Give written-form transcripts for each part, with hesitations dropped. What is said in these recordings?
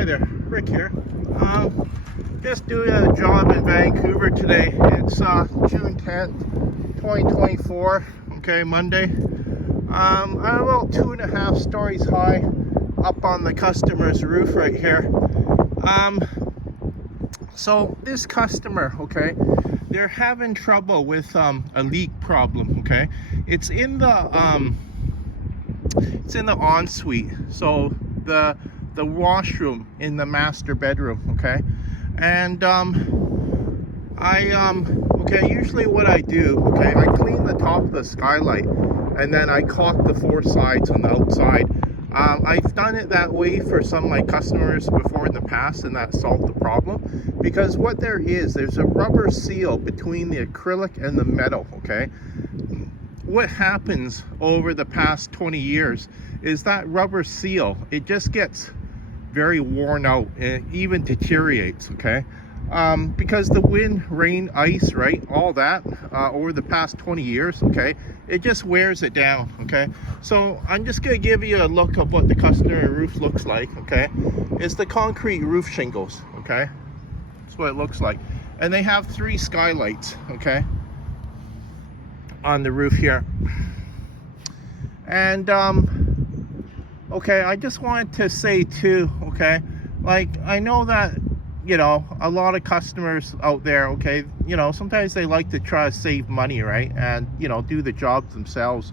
Hi there, Rick here. Just doing a job in Vancouver today. It's June 10th, 2024. Okay, Monday. I'm about 2.5 stories high up on the customer's roof right here. So this customer, okay, they're having trouble with a leak problem. Okay, it's in the ensuite. So the washroom in the master bedroom, okay? And usually what I do, okay, I clean the top of the skylight and then I caulk the 4 sides on the outside. I've done it that way for some of my customers before in the past, and that solved the problem, because what there's a rubber seal between the acrylic and the metal, okay? What happens over the past 20 years is that rubber seal, it just gets very worn out and it even deteriorates, okay? Because the wind, rain, ice, right, all that over the past 20 years, okay, it just wears it down, okay? So I'm just gonna give you a look of what the customer roof looks like, okay? It's the concrete roof shingles, okay? That's what it looks like. And they have 3 skylights, okay, on the roof here. And okay, I just wanted to say too, okay, like, I know that, you know, a lot of customers out there, okay, you know, sometimes they like to try to save money, right, and, you know, do the jobs themselves.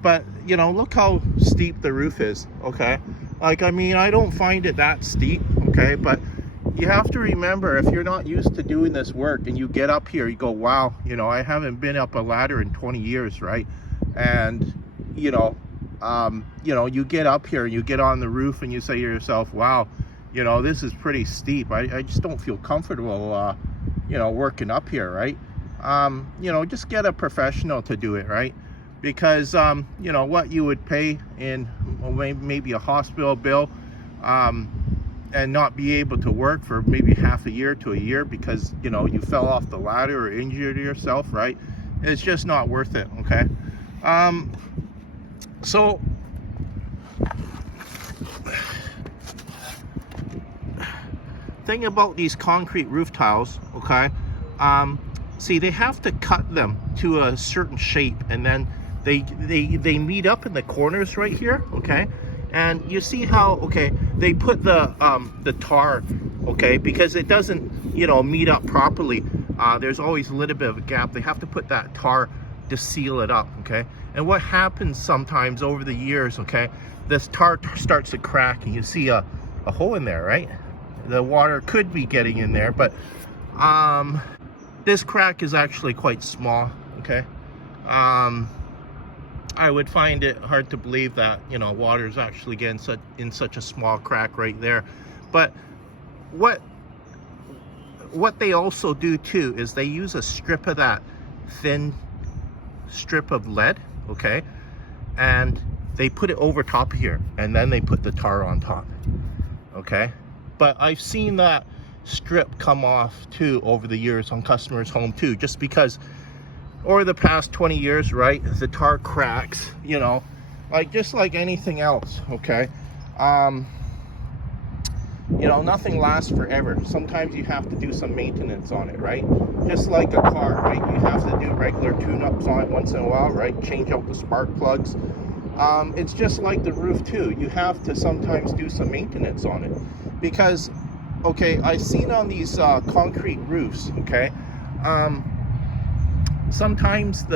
But, you know, look how steep the roof is, okay? Like, I mean, I don't find it that steep, okay, but you have to remember, if you're not used to doing this work and you get up here, you go, wow, you know, I haven't been up a ladder in 20 years, right? And, you know, you get up here and you get on the roof and you say to yourself, wow, you know, this is pretty steep. I just don't feel comfortable, you know, working up here, right? You know, just get a professional to do it, right? Because, you know, what you would pay in maybe a hospital bill, and not be able to work for maybe half a year to a year because, you know, you fell off the ladder or injured yourself, right? It's just not worth it, okay? So thing about these concrete roof tiles, okay, see, they have to cut them to a certain shape, and then they meet up in the corners right here, okay? And you see how, okay, they put the tar, okay, because it doesn't, you know, meet up properly. There's always a little bit of a gap. They have to put that tar to seal it up, okay? And what happens sometimes over the years, okay, this tar starts to crack and you see a hole in there, right? The water could be getting in there, but this crack is actually quite small, okay? I would find it hard to believe that, you know, water is actually getting in such a small crack right there. But what they also do too is they use a strip of that thin strip of lead, okay, and they put it over top here, and then they put the tar on top, okay? But I've seen that strip come off too over the years on customers' home too, just because over the past 20 years, right, the tar cracks, you know, like just like anything else, okay? You know, nothing lasts forever. Sometimes you have to do some maintenance on it, right? Just like a car, right? You have to do regular tune-ups on it once in a while, right? Change out the spark plugs. It's just like the roof too. You have to sometimes do some maintenance on it, because, okay, I've seen on these concrete roofs, okay, sometimes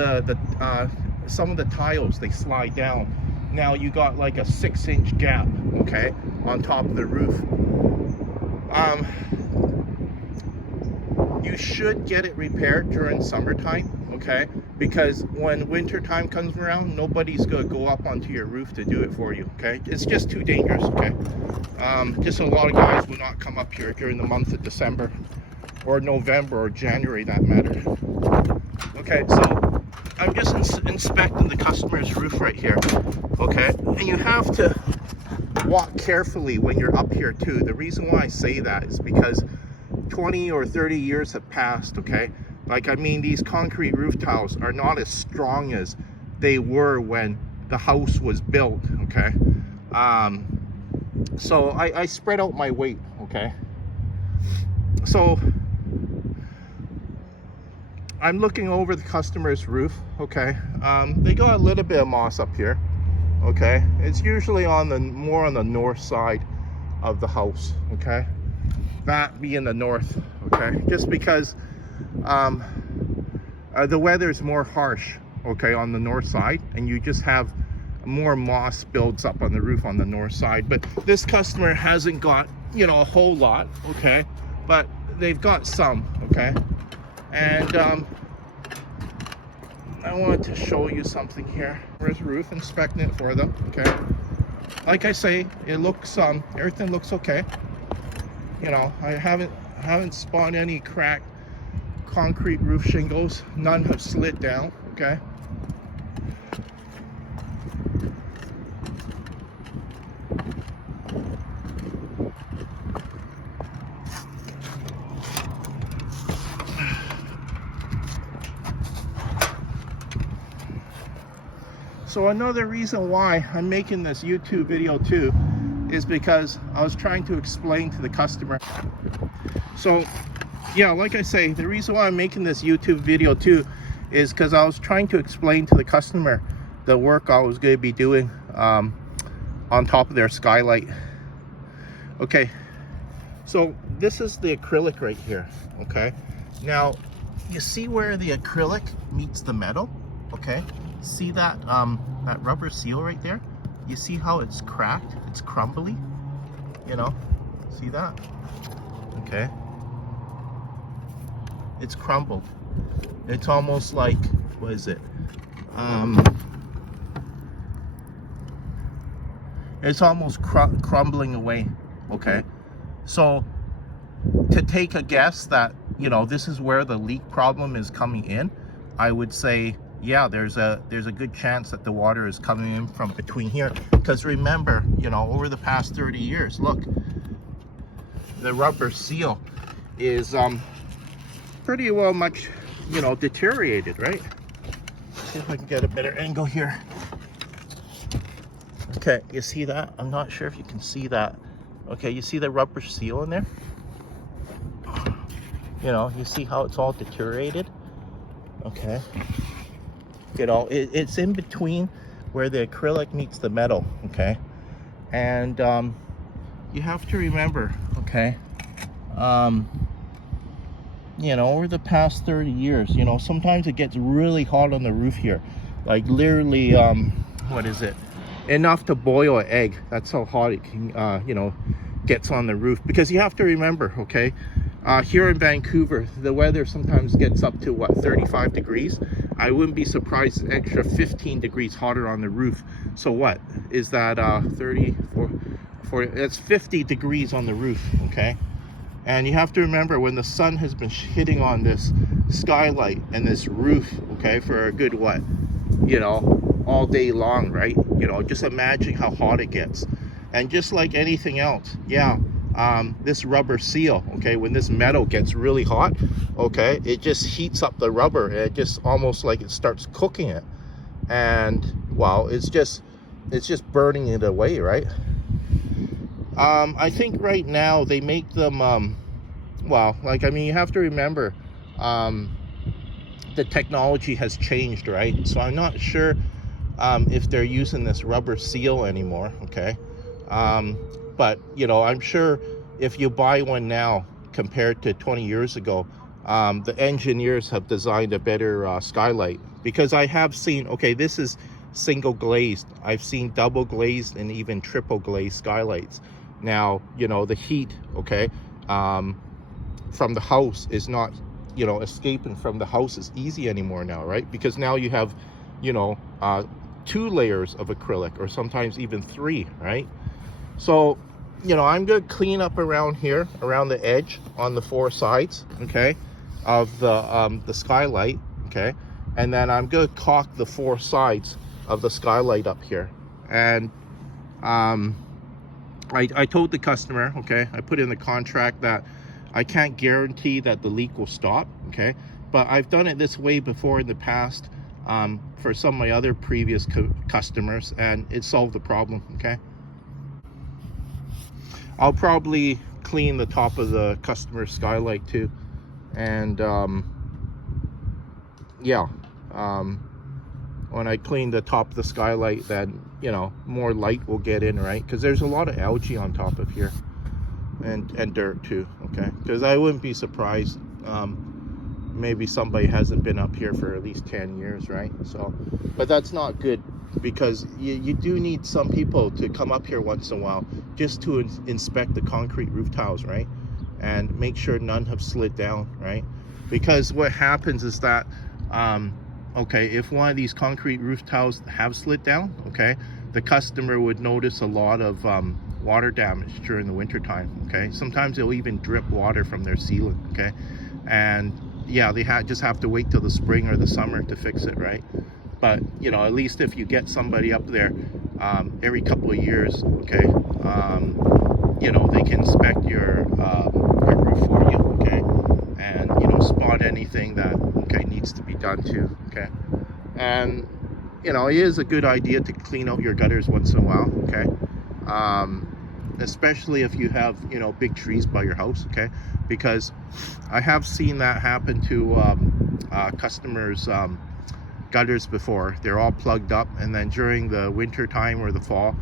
some of the tiles, they slide down. Now you got like a 6-inch gap, okay, on top of the roof. You should get it repaired during summertime, okay, because when winter time comes around, nobody's gonna go up onto your roof to do it for you, okay? It's just too dangerous, okay? Just a lot of guys will not come up here during the month of December or November or January, that matter. Okay, so I'm just inspecting the customer's roof right here, okay? And you have to walk carefully when you're up here too. The reason why I say that is because 20 or 30 years have passed, okay? Like, I mean, these concrete roof tiles are not as strong as they were when the house was built, okay? So I spread out my weight, okay? So I'm looking over the customer's roof, okay? They got a little bit of moss up here, okay? It's usually more on the north side of the house, okay? That being the north, okay? Just because the weather is more harsh, okay, on the north side, and you just have more moss builds up on the roof on the north side. But this customer hasn't got, you know, a whole lot, okay? But they've got some, okay? And I wanted to show you something here. Where's the roof? Inspecting it for them, okay? Like I say, it looks everything looks okay. You know, I haven't spotted any cracked concrete roof shingles. None have slid down, okay? So another reason why I'm making this YouTube video too is because I was trying to explain to the customer. So yeah, like I say, the reason why I'm making this YouTube video too is because I was trying to explain to the customer the work I was going to be doing on top of their skylight. Okay, so this is the acrylic right here, okay? Now, you see where the acrylic meets the metal, okay? See that that rubber seal right there? You see how it's cracked? It's crumbly, you know? See that? Okay. It's crumbled. It's almost like, what is it? It's almost crumbling away, okay? So to take a guess that, you know, this is where the leak problem is coming in, I would say, yeah, there's a good chance that the water is coming in from between here. Because remember, you know, over the past 30 years, look, the rubber seal is pretty well much, you know, deteriorated, right? See if I can get a better angle here. Okay, you see that? I'm not sure if you can see that. Okay, you see the rubber seal in there? You know, you see how it's all deteriorated? Okay. You know, it's in between where the acrylic meets the metal, okay? And you have to remember, okay, you know, over the past 30 years, you know, sometimes it gets really hot on the roof here. Like literally, what is it? Enough to boil an egg. That's how hot it can, you know, gets on the roof. Because you have to remember, okay, here in Vancouver, the weather sometimes gets up to, what, 35 degrees? I wouldn't be surprised an extra 15 degrees hotter on the roof. So what? Is that 34, 40, that's 50 degrees on the roof, okay? And you have to remember, when the sun has been hitting on this skylight and this roof, okay, for a good, what, you know, all day long, right? You know, just imagine how hot it gets. And just like anything else, yeah, this rubber seal, okay, when this metal gets really hot, okay, it just heats up the rubber, and it just almost like it starts cooking it. And well, it's just burning it away, right? I think right now they make them well, like, I mean, you have to remember, the technology has changed, right? So I'm not sure if they're using this rubber seal anymore, okay? But, you know, I'm sure if you buy one now compared to 20 years ago, the engineers have designed a better skylight. Because I have seen, okay, this is single glazed. I've seen double glazed and even triple glazed skylights. Now, you know, the heat, okay, from the house is not, you know, escaping from the house is easy anymore now, right? Because now you have, you know, 2 layers of acrylic, or sometimes even 3, right? So, you know, I'm going to clean up around here, around the edge on the 4 sides, okay, of the skylight, okay? And then I'm going to caulk the 4 sides of the skylight up here. And I told the customer, okay, I put in the contract that I can't guarantee that the leak will stop, okay? But I've done it this way before in the past for some of my other previous customers, and it solved the problem, okay? I'll probably clean the top of the customer skylight too. And yeah, when I clean the top of the skylight, then, you know, more light will get in, right? Because there's a lot of algae on top of here, and dirt too, okay? Because I wouldn't be surprised, maybe somebody hasn't been up here for at least 10 years, right? So, but that's not good, because you do need some people to come up here once in a while just to inspect the concrete roof tiles, right? And make sure none have slid down, right? Because what happens is that, okay, if one of these concrete roof tiles have slid down, okay, the customer would notice a lot of water damage during the winter time, okay? Sometimes they'll even drip water from their ceiling, okay? And yeah, they just have to wait till the spring or the summer to fix it, right? But, you know, at least if you get somebody up there every couple of years, okay, you know, they can inspect your roof for you, okay? And, you know, spot anything that, okay, needs to be done too, okay? And, you know, it is a good idea to clean out your gutters once in a while, okay? Especially if you have, you know, big trees by your house, okay? Because I have seen that happen to customers' gutters before. They're all plugged up, and then during the winter time or the fall,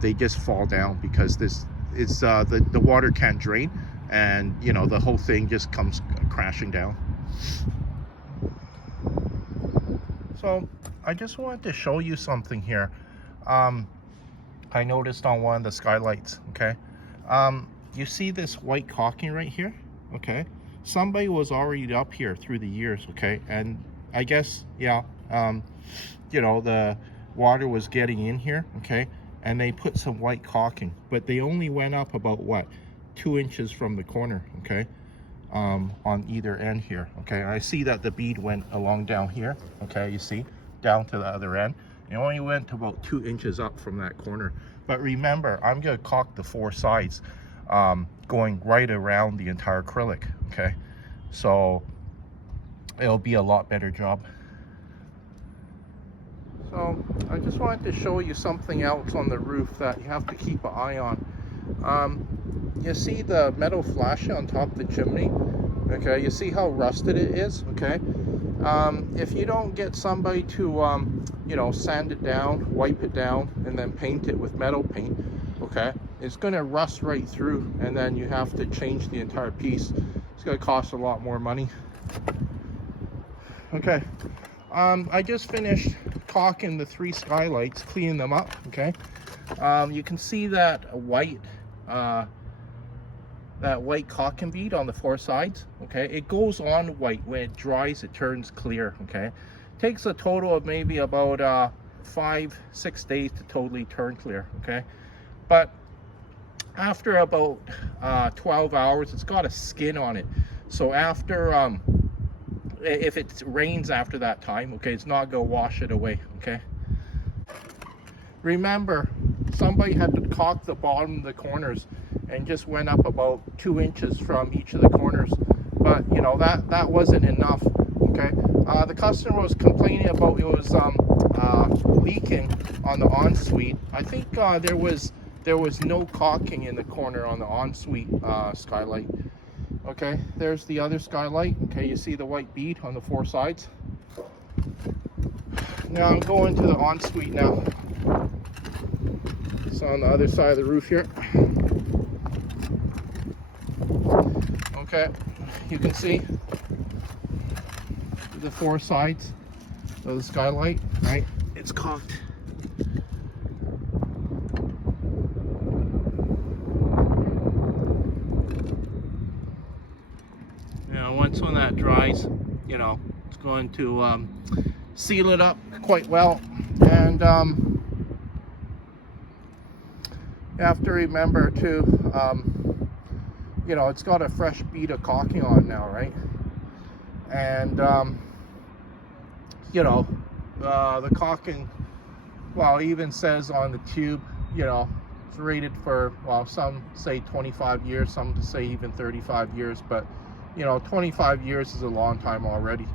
they just fall down because the water can't drain, and, you know, the whole thing just comes crashing down. So I just wanted to show you something here. I noticed on one of the skylights, okay? You see this white caulking right here, okay? Somebody was already up here through the years, okay? And I guess, yeah, you know, the water was getting in here, okay? And they put some white caulking, but they only went up about, what, 2 inches from the corner, okay? On either end here, okay? I see that the bead went along down here, okay? You see, down to the other end. It only went to about 2 inches up from that corner. But remember, I'm gonna caulk the 4 sides, going right around the entire acrylic, okay? So it'll be a lot better job. So I just wanted to show you something else on the roof that you have to keep an eye on. You see the metal flashing on top of the chimney, okay? You see how rusted it is, okay? If you don't get somebody to, you know, sand it down, wipe it down, and then paint it with metal paint, okay, it's going to rust right through, and then you have to change the entire piece. It's going to cost a lot more money. Okay, I just finished caulking the 3 skylights, cleaning them up, okay? You can see that white caulking bead on the 4 sides, okay? It goes on white. When it dries, it turns clear, okay? Takes a total of maybe about 5-6 days to totally turn clear, okay? But after about 12 hours, it's got a skin on it. So after, if it rains after that time, okay, it's not gonna wash it away, okay? Remember, somebody had to caulk the bottom of the corners and just went up about 2 inches from each of the corners. But, you know, that wasn't enough, okay? The customer was complaining about it was leaking on the ensuite. I think there was no caulking in the corner on the ensuite skylight. Okay, there's the other skylight. Okay, you see the white bead on the 4 sides. Now I'm going to the ensuite now. It's on the other side of the roof here. Okay, you can see the 4 sides of the skylight, right? It's caulked. Now, once when that dries, you know, it's going to seal it up quite well. And you have to remember too, you know, it's got a fresh bead of caulking on now, right? And you know, the caulking, well, it even says on the tube, you know, it's rated for, well, some say 25 years, some say even 35 years, but, you know, 25 years is a long time already.